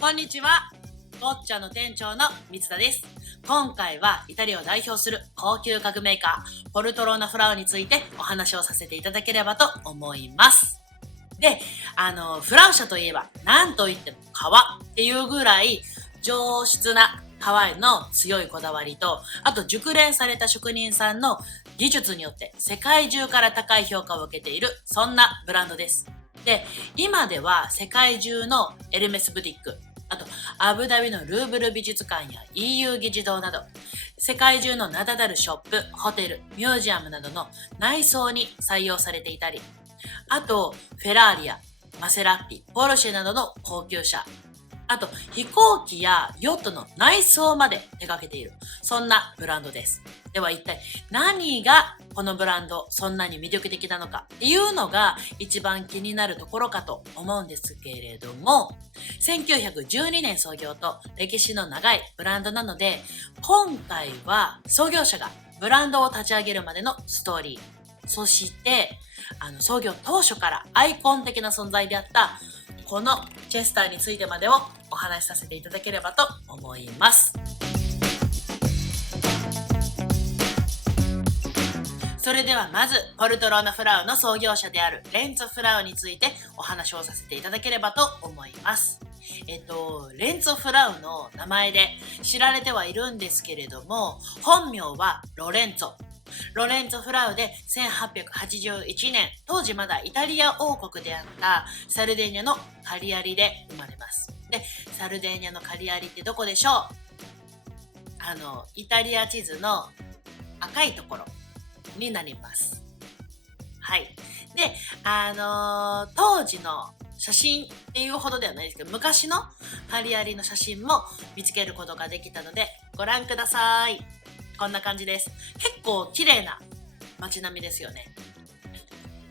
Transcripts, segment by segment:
こんにちは。ゴッチャの店長の水田です。今回はイタリアを代表する高級家具メーカー、ポルトローナフラウについてお話をさせていただければと思います。で、フラウ社といえば、なんといっても革っていうぐらい上質な革への強いこだわりと、あと熟練された職人さんの技術によって世界中から高い評価を受けている、そんなブランドです。で、今では世界中のエルメスブティック、あとアブダビのルーブル美術館や EU 議事堂など、世界中の名だたるショップ、ホテル、ミュージアムなどの内装に採用されていたり、あとフェラーリやマセラッティ、ポルシェなどの高級車、あと飛行機やヨットの内装まで手掛けている、そんなブランドです。では一体何がこのブランドそんなに魅力的なのかっていうのが一番気になるところかと思うんですけれども、1912年創業と歴史の長いブランドなので、今回は創業者がブランドを立ち上げるまでのストーリー、そして創業当初からアイコン的な存在であったこのチェスターについてまでをお話しさせていただければと思います。それではまずポルトローナフラウの創業者であるレンツォ・フラウについてお話をさせていただければと思います。レンツォ・フラウの名前で知られてはいるんですけれども、本名はロレンツォ・フラウで1881年、当時まだイタリア王国であったサルデーニャのカリアリで生まれます。で、サルデーニャのカリアリってどこでしょう？イタリア地図の赤いところになります。はい。で、当時の写真っていうほどではないですけど、昔のカリアリの写真も見つけることができたので、ご覧ください。こんな感じです。結構綺麗な街並みですよね。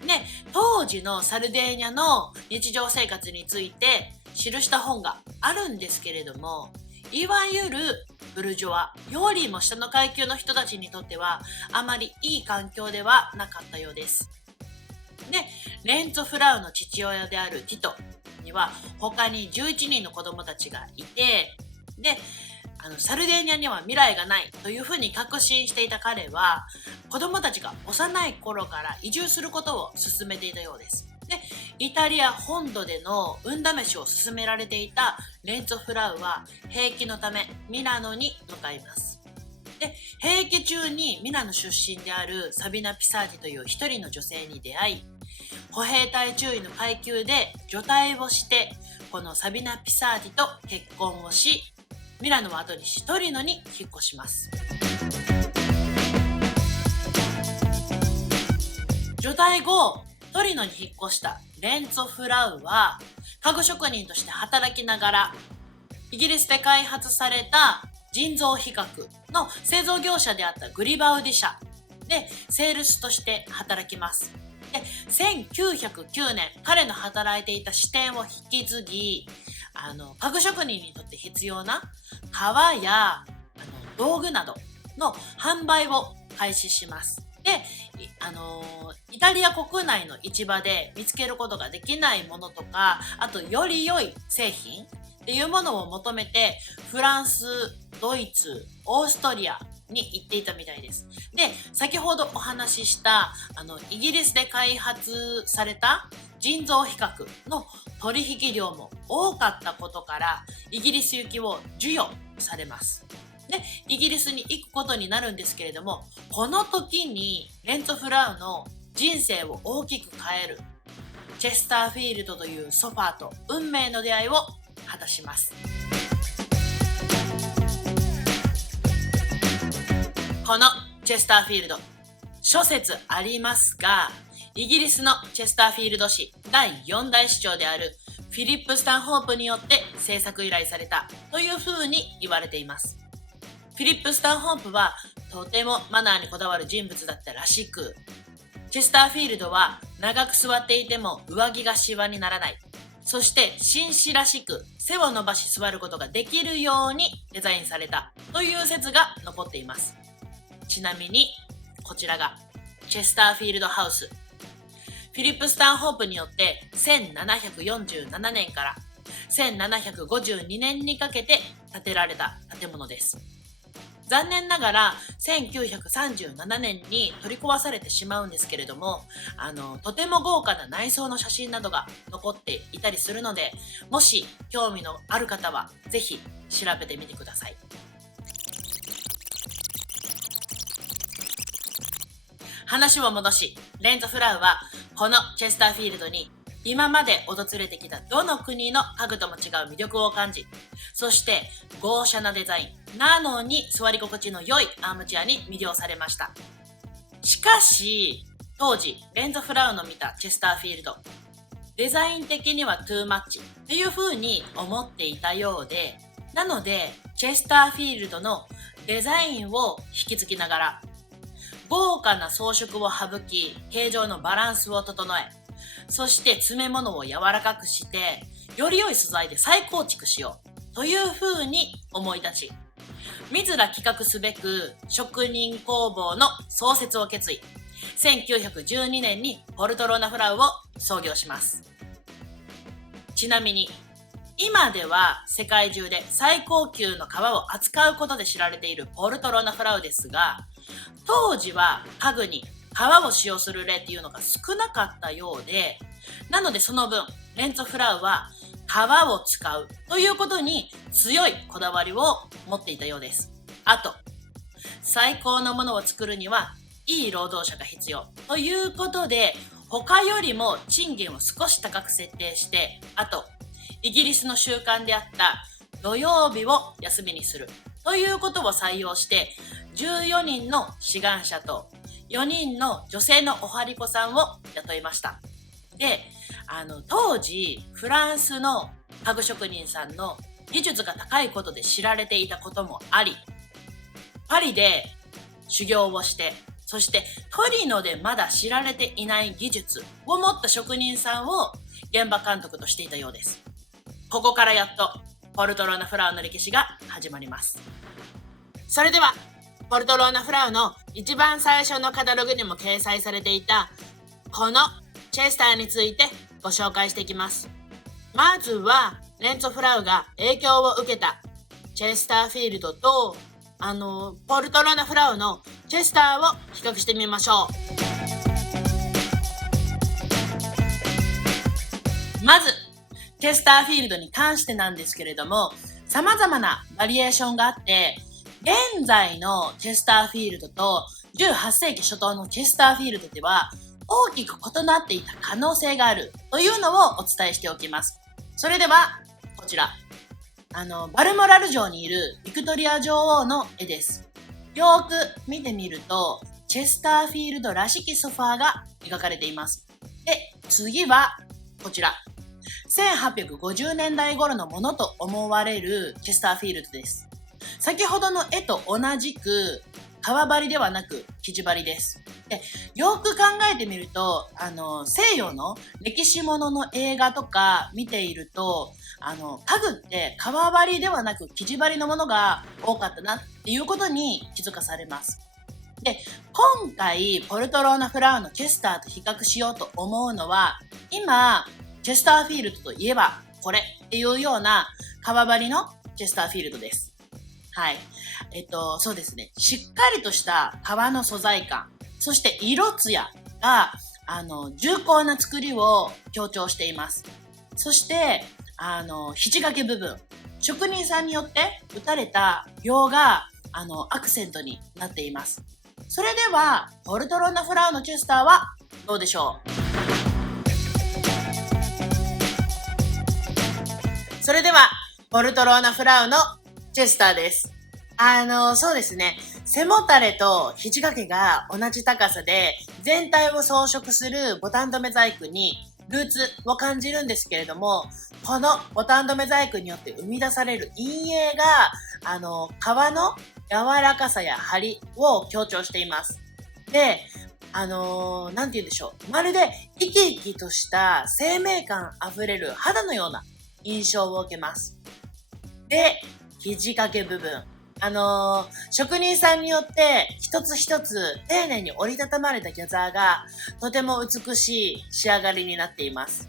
で、当時のサルデーニャの日常生活について記した本があるんですけれども、いわゆるブルジョワよりも下の階級の人たちにとってはあまりいい環境ではなかったようです。で、レンツォ・フラウの父親であるティトには他に11人の子供たちがいて、で、サルデーニャには未来がないというふうに確信していた彼は、子供たちが幼い頃から移住することを勧めていたようです。で、イタリア本土での運試しを勧められていたレンツォ・フラウは兵役のためミラノに向かいます。で、兵役中にミラノ出身であるサビナ・ピサーティという一人の女性に出会い、歩兵隊中尉の階級で除隊をして、このサビナ・ピサーティと結婚をし、ミラノを後にしトリノに引っ越します。除隊後、トリノに引っ越したレンツォ・フラウは家具職人として働きながら、イギリスで開発された人造皮革の製造業者であったグリバウディ社でセールスとして働きます。で、1909年、彼の働いていた支店を引き継ぎ、家具職人にとって必要な革や道具などの販売を開始します。で、イタリア国内の市場で見つけることができないものとか、あとより良い製品っていうものを求めてフランス、ドイツ、オーストリアに行っていたみたいです。で、先ほどお話ししたイギリスで開発された人造皮革の取引量も多かったことからイギリス行きを授与されます。で、イギリスに行くことになるんですけれども、この時にレンツォ・フラウの人生を大きく変えるチェスターフィールドというソファーと運命の出会いを果たします。このチェスターフィールド、諸説ありますが、イギリスのチェスターフィールド市第4代市長であるフィリップ・スタンホープによって制作依頼されたというふうに言われています。フィリップ・スタンホープはとてもマナーにこだわる人物だったらしく、チェスターフィールドは長く座っていても上着がシワにならない、そして紳士らしく背を伸ばし座ることができるようにデザインされたという説が残っています。ちなみにこちらがチェスターフィールドハウス。フィリップ・スタンホープによって1747年から1752年にかけて建てられた建物です。残念ながら1937年に取り壊されてしまうんですけれども、とても豪華な内装の写真などが残っていたりするので、もし興味のある方はぜひ調べてみてください。話を戻し、レンツォ・フラウはこのチェスターフィールドに今まで訪れてきたどの国の家具とも違う魅力を感じ、そして豪奢なデザインなのに座り心地の良いアームチェアに魅了されました。しかし当時レンツォ・フラウの見たチェスターフィールド、デザイン的にはトゥーマッチという風に思っていたようで、なのでチェスターフィールドのデザインを引き継ぎながら豪華な装飾を省き、形状のバランスを整え、そして詰め物を柔らかくして、より良い素材で再構築しようという風に思い立ち、自ら企画すべく職人工房の創設を決意。1912年にポルトローナフラウを創業します。ちなみに、今では世界中で最高級の革を扱うことで知られているポルトローナフラウですが、当時は家具に革を使用する例っていうのが少なかったようで、なのでその分レンツォ・フラウは革を使うということに強いこだわりを持っていたようです。あと、最高のものを作るにはいい労働者が必要ということで、他よりも賃金を少し高く設定して、あとイギリスの習慣であった土曜日を休みにするということを採用して、14人の志願者と4人の女性のおはりこさんを雇いました。で、当時フランスの家具職人さんの技術が高いことで知られていたこともあり、パリで修行をして、そしてトリノでまだ知られていない技術を持った職人さんを現場監督としていたようです。ここからやっとポルトローナフラウの歴史が始まります。それではポルトローナフラウの一番最初のカタログにも掲載されていたこのチェスターについてご紹介していきます。まずはレンツォ・フラウが影響を受けたチェスターフィールドとポルトローナフラウのチェスターを比較してみましょう。まずチェスターフィールドに関してなんですけれども、様々なバリエーションがあって、現在のチェスターフィールドと18世紀初頭のチェスターフィールドでは大きく異なっていた可能性があるというのをお伝えしておきます。それではこちら、バルモラル城にいるビクトリア女王の絵です。よく見てみるとチェスターフィールドらしきソファーが描かれています。で、次はこちら、1850年代頃のものと思われるチェスターフィールドです。先ほどの絵と同じく革張りではなく生地張りです。で、よく考えてみると、西洋の歴史ものの映画とか見ていると、家具って革張りではなく生地張りのものが多かったなっていうことに気づかされます。で、今回ポルトローナフラウのチェスターと比較しようと思うのは、今チェスターフィールドといえばこれっていうような革張りのチェスターフィールドです。はい。そうですね。しっかりとした革の素材感、そして色艶が、重厚な作りを強調しています。そして、肘掛け部分、職人さんによって打たれた描が、アクセントになっています。それでは、ポルトローナフラウのチェスターはどうでしょう？それでは、ポルトローナフラウのチェスターです。そうですね。背もたれと肘掛けが同じ高さで、全体を装飾するボタン留め細工にルーツを感じるんですけれども、このボタン留め細工によって生み出される陰影が、革の柔らかさや張りを強調しています。で、なんて言うんでしょう。まるで生き生きとした生命感あふれる肌のような印象を受けます。で、肘掛け部分。職人さんによって一つ一つ丁寧に折りたたまれたギャザーがとても美しい仕上がりになっています。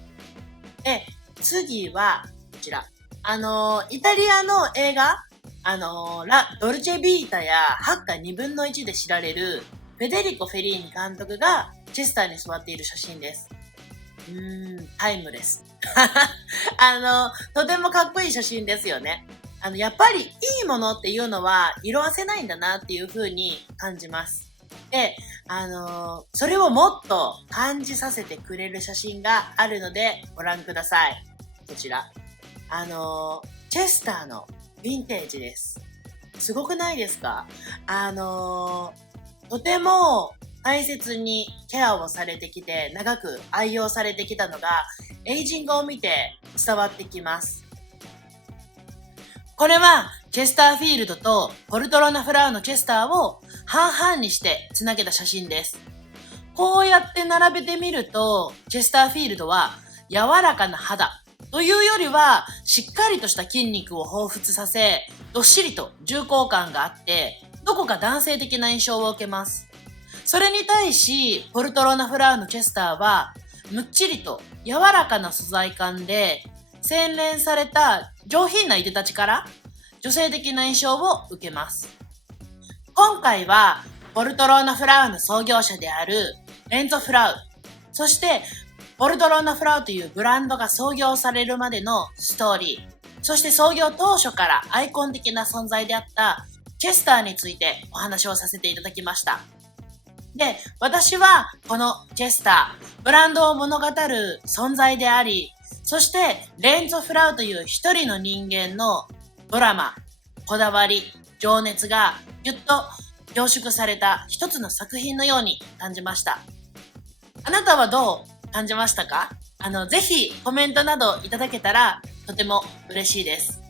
で、次はちら。イタリアの映画、ドルチェビータやハッカ2分の1で知られるフェデリコ・フェリーニ監督がチェスターに座っている写真です。タイムレス。とてもかっこいい写真ですよね。やっぱりいいものっていうのは色褪せないんだなっていう風に感じます。で、それをもっと感じさせてくれる写真があるのでご覧ください。こちら。チェスターのヴィンテージです。すごくないですか？とても大切にケアをされてきて、長く愛用されてきたのが、エイジングを見て伝わってきます。これは、チェスターフィールドとポルトロナフラウのチェスターを半々にしてつなげた写真です。こうやって並べてみると、チェスターフィールドは柔らかな肌というよりは、しっかりとした筋肉を彷彿させ、どっしりと重厚感があって、どこか男性的な印象を受けます。それに対し、ポルトロナフラウのチェスターは、むっちりと柔らかな素材感で、洗練された上品ないでたちから女性的な印象を受けます。今回はポルトローナフラウの創業者であるレンツォ・フラウ、そしてポルトローナフラウというブランドが創業されるまでのストーリー、そして創業当初からアイコン的な存在であったチェスターについてお話をさせていただきました。で、私はこのチェスター、ブランドを物語る存在であり、そしてレンツォ・フラウという一人の人間のドラマ、こだわり、情熱がぎゅっと凝縮された一つの作品のように感じました。あなたはどう感じましたか？ぜひコメントなどいただけたらとても嬉しいです。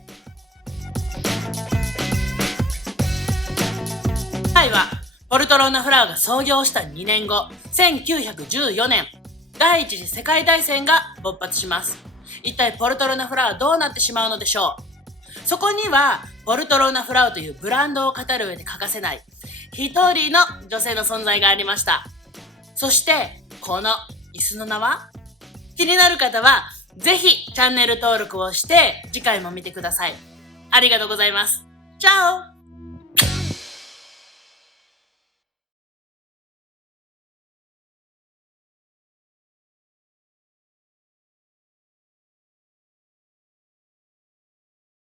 今回はポルトローナフラウが創業した2年後、1914年、第一次世界大戦が勃発します。一体ポルトローナフラウはどうなってしまうのでしょう？そこにはポルトローナフラウというブランドを語る上で欠かせない一人の女性の存在がありました。そしてこの椅子の名は？気になる方はぜひチャンネル登録をして次回も見てください。ありがとうございます。チャオ！